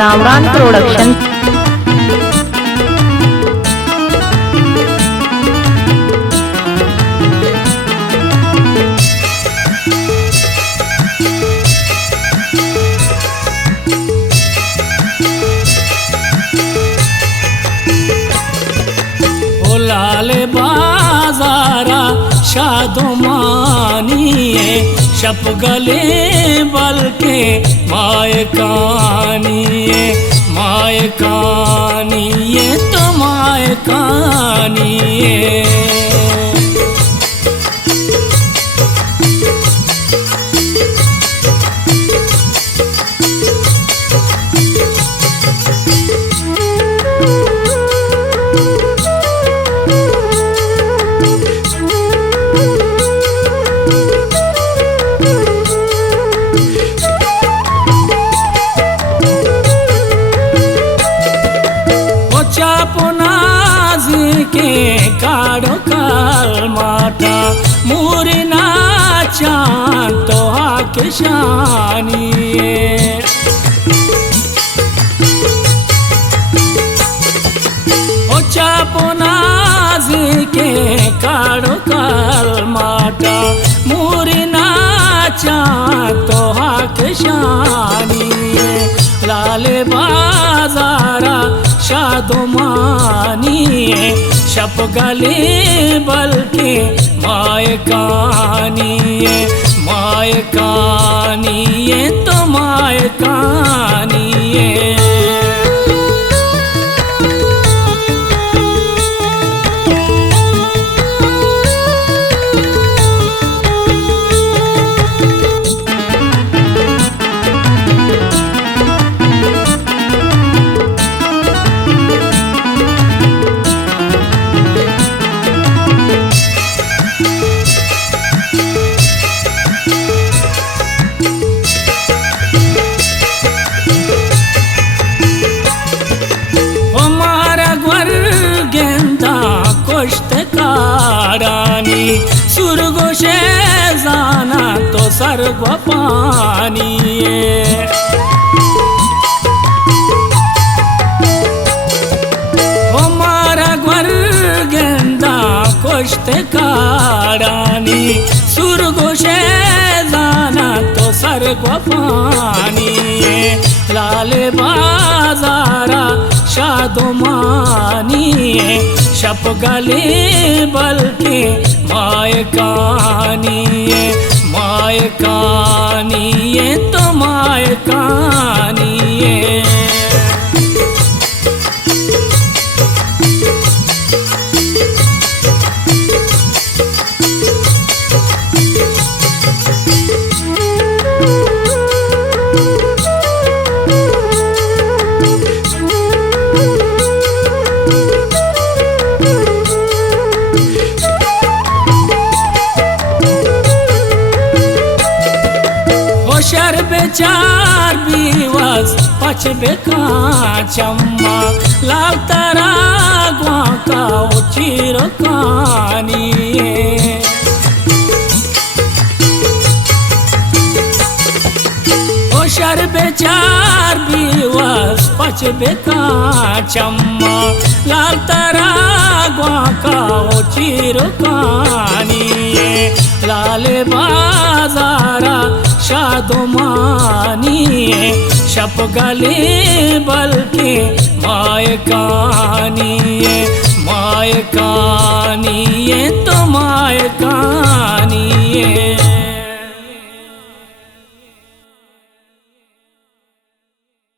Kamran production. लाल बाजारा शादुमानिए शप गले बल्कि माए कानिए तो माए कानिए। के काड़ो काल माता मूरिना चांद तो आके शानिए। ओ चापोनाज के काड़ो काल माता मूरिना चांद तो आके शानिए। लाले बाजारा शादुमानिए शप गले बल्कि माए कानिए तो माए कानिए। रानी सुरगो से जाना तो सर्व पानिए। हमारा घर गेंदा कुश्ते का रानी सुरगो से जाना तो सर्व पानिए। लाल बाजारा शादुमानिए शप गले बल्कि माए कानिए तो माए कानिए। चार बीवस पच बेका चम्मा लाल तरा गुआ का उचिरो कानिए। ओ शर बेचार बीवस पच बेका चम्मा लाल तरा गुआ का उचिरो कानिए। लाल बाजारा शादुमानिए शप गले बल्कि माए कानिए तो माए कानिए।